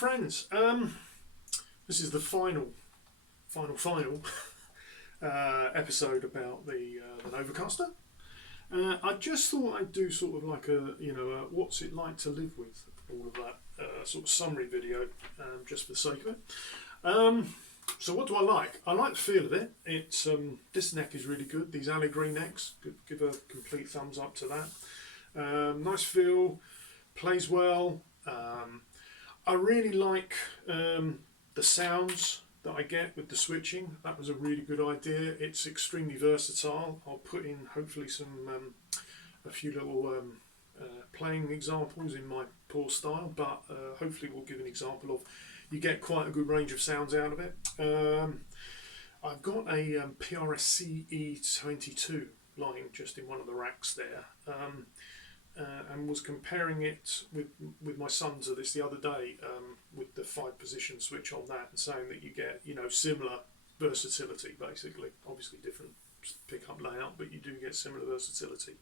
friends, this is the final episode about the Novacaster. I just thought I'd do sort of like a what's it like to live with all of that sort of summary video, just for the sake of it. So what do I like? I like the feel of it. It's this neck is really good. These allegory necks, give a complete thumbs up to that. Nice feel, plays well. I really like the sounds that I get with the switching. That was a really good idea. It's extremely versatile. I'll put in hopefully a few little playing examples in my poor style, but hopefully we'll give an example of, you get quite a good range of sounds out of it. I've got a PRS-CE22 lying just in one of the racks there, and was comparing it with my son to this the other day, with the 5-position switch on that, and saying that you get similar versatility basically. Obviously different pickup layout, but you do get similar versatility.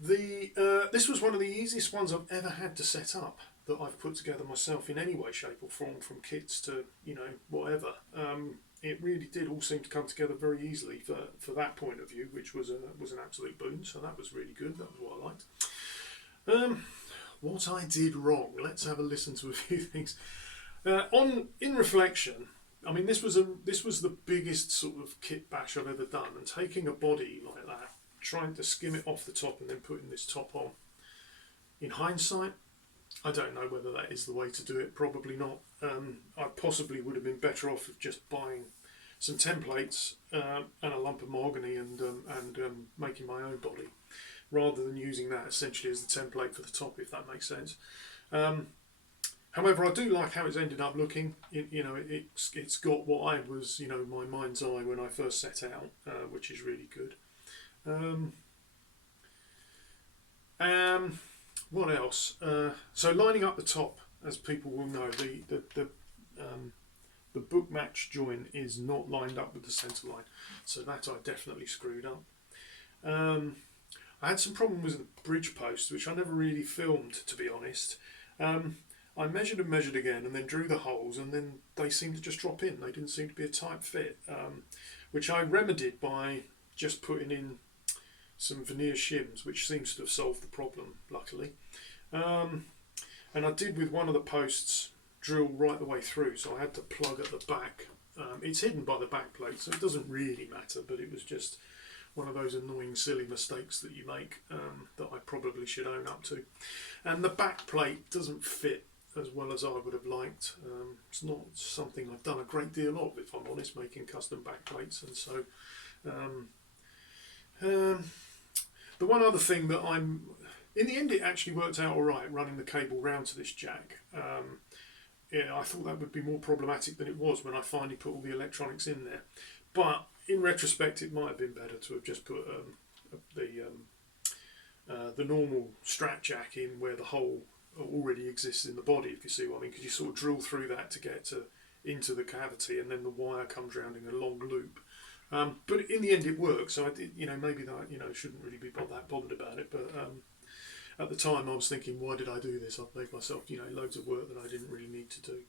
This was one of the easiest ones I've ever had to set up that I've put together myself in any way, shape or form, from kits to whatever. It really did all seem to come together very easily for that point of view, which was an absolute boon. So that was really good. That was what I liked. What I did wrong. Let's have a listen to a few things. In reflection, I mean, this was the biggest sort of kit bash I've ever done, and taking a body like that, trying to skim it off the top and then putting this top on. In hindsight, I don't know whether that is the way to do it. Probably not. I possibly would have been better off of just buying some templates and a lump of mahogany and making my own body, rather than using that essentially as the template for the top, if that makes sense. However, I do like how it's ended up looking. It's got what I was, my mind's eye when I first set out, which is really good. What else? So lining up the top, as people will know, the book match join is not lined up with the centre line, so that I definitely screwed up. I had some problem with the bridge post, which I never really filmed, to be honest. I measured and measured again, and then drew the holes, and then they seemed to just drop in. They didn't seem to be a tight fit, which I remedied by just putting in some veneer shims, which seems to have solved the problem, luckily. And I did with one of the posts drill right the way through, so I had to plug at the back. It's hidden by the back plate, so it doesn't really matter, but it was just one of those annoying silly mistakes that you make, that I probably should own up to. And the back plate doesn't fit as well as I would have liked. It's not something I've done a great deal of, if I'm honest, making custom back plates, and so the one other thing that in the end it actually worked out alright, running the cable round to this jack. Yeah, I thought that would be more problematic than it was when I finally put all the electronics in there. But in retrospect, it might have been better to have just put the normal strat jack in where the hole already exists in the body, if you see what I mean, because you sort of drill through that to get into the cavity, and then the wire comes round in a long loop. But in the end it worked, so I did, maybe that, shouldn't really be that bothered about it, but at the time I was thinking, why did I do this? I've made myself, loads of work that I didn't really need to do.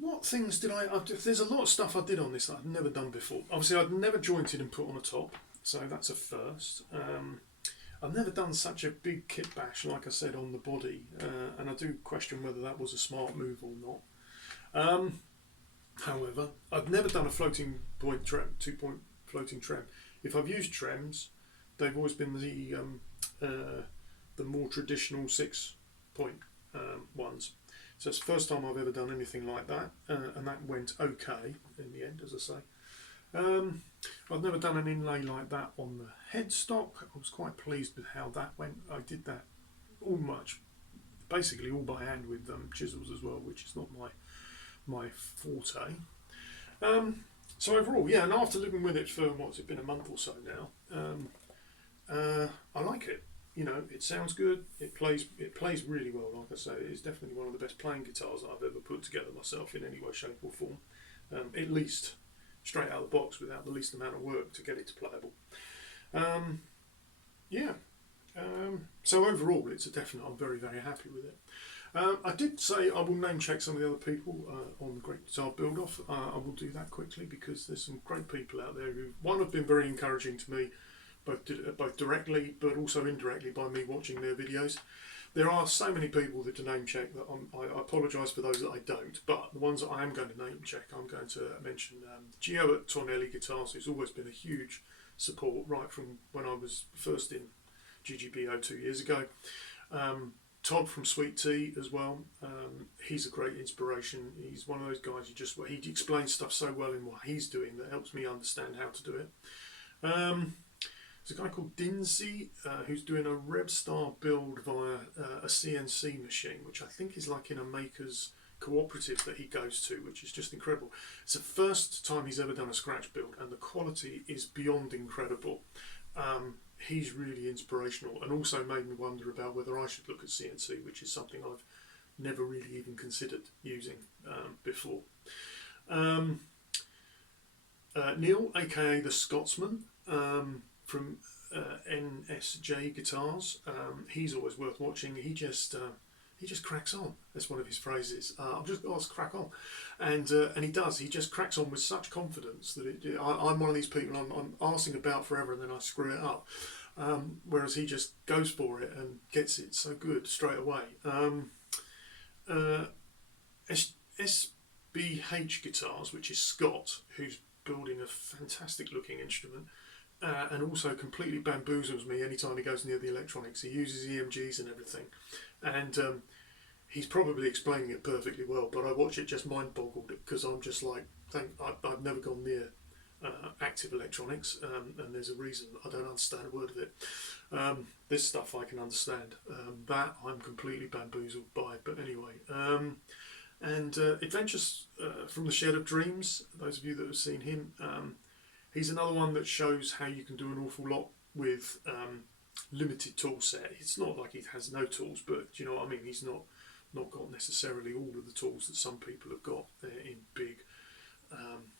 What things did there's a lot of stuff I did on this that I've never done before. Obviously I'd never jointed and put on a top, so that's a first. I've never done such a big kit bash, like I said, on the body, and I do question whether that was a smart move or not. However, I've never done a floating point trem, 2-point floating trem. If I've used trems, they've always been the more traditional 6-point ones. So it's the first time I've ever done anything like that, and that went okay in the end, as I say. I've never done an inlay like that on the headstock. I was quite pleased with how that went. I did that basically all by hand with chisels as well, which is not my forte. So overall, yeah, and after living with it for what's it been, a month or so now, I like it. It sounds good. It plays really well. Like I say, it's definitely one of the best playing guitars that I've ever put together myself in any way, shape or form. At least straight out of the box, without the least amount of work to get it to playable. Yeah, So overall, it's a definite. I'm very, very happy with it. I did say I will name check some of the other people on the Great Guitar Build Off. I will do that quickly because there's some great people out there who, one, have been very encouraging to me, both directly but also indirectly by me watching their videos. There are so many people that to name check that I apologise for those that I don't, but the ones that I am going to name check, I'm going to mention Gio at Tornelli Guitars, who's always been a huge support right from when I was first in GGBO 2 years ago. Todd from Sweet Tea as well. He's a great inspiration. He's one of those guys he explains stuff so well in what he's doing that helps me understand how to do it. There's a guy called Dinsey who's doing a Revstar build via a CNC machine, which I think is like in a maker's cooperative that he goes to, which is just incredible. It's the first time he's ever done a scratch build, and the quality is beyond incredible. He's really inspirational, and also made me wonder about whether I should look at CNC, which is something I've never really even considered using before. Neil, aka the Scotsman, from NSJ Guitars, he's always worth watching. He just cracks on. That's one of his phrases. I've just got to crack on, and he does. He just cracks on with such confidence that I'm one of these people. I'm arsing about forever and then I screw it up. Whereas he just goes for it and gets it so good straight away. SBH Guitars, which is Scott, who's building a fantastic looking instrument. And also completely bamboozles me anytime he goes near the electronics. He uses EMGs and everything, and he's probably explaining it perfectly well, but I watch it just mind boggled because I'm just like, I've never gone near active electronics, and there's a reason I don't understand a word of it. This stuff I can understand, that I'm completely bamboozled by. But anyway, and Adventures from the Shed of Dreams, those of you that have seen him, he's another one that shows how you can do an awful lot with limited tool set. It's not like he has no tools, but do you know what I mean? He's not got necessarily all of the tools that some people have got in big,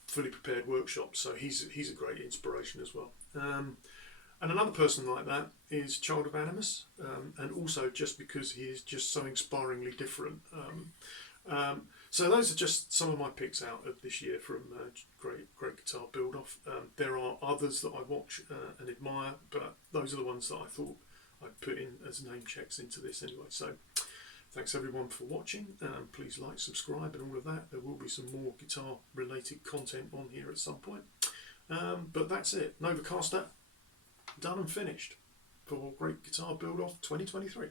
fully prepared workshops. So he's a great inspiration as well. And another person like that is Child of Animus, and also just because he is just so inspiringly different. So those are just some of my picks out of this year from Great Guitar Build Off. There are others that I watch and admire, but those are the ones that I thought I'd put in as name checks into this anyway. So thanks everyone for watching. Please like, subscribe and all of that. There will be some more guitar related content on here at some point. But that's it. Novacaster, done and finished for Great Guitar Build Off 2023.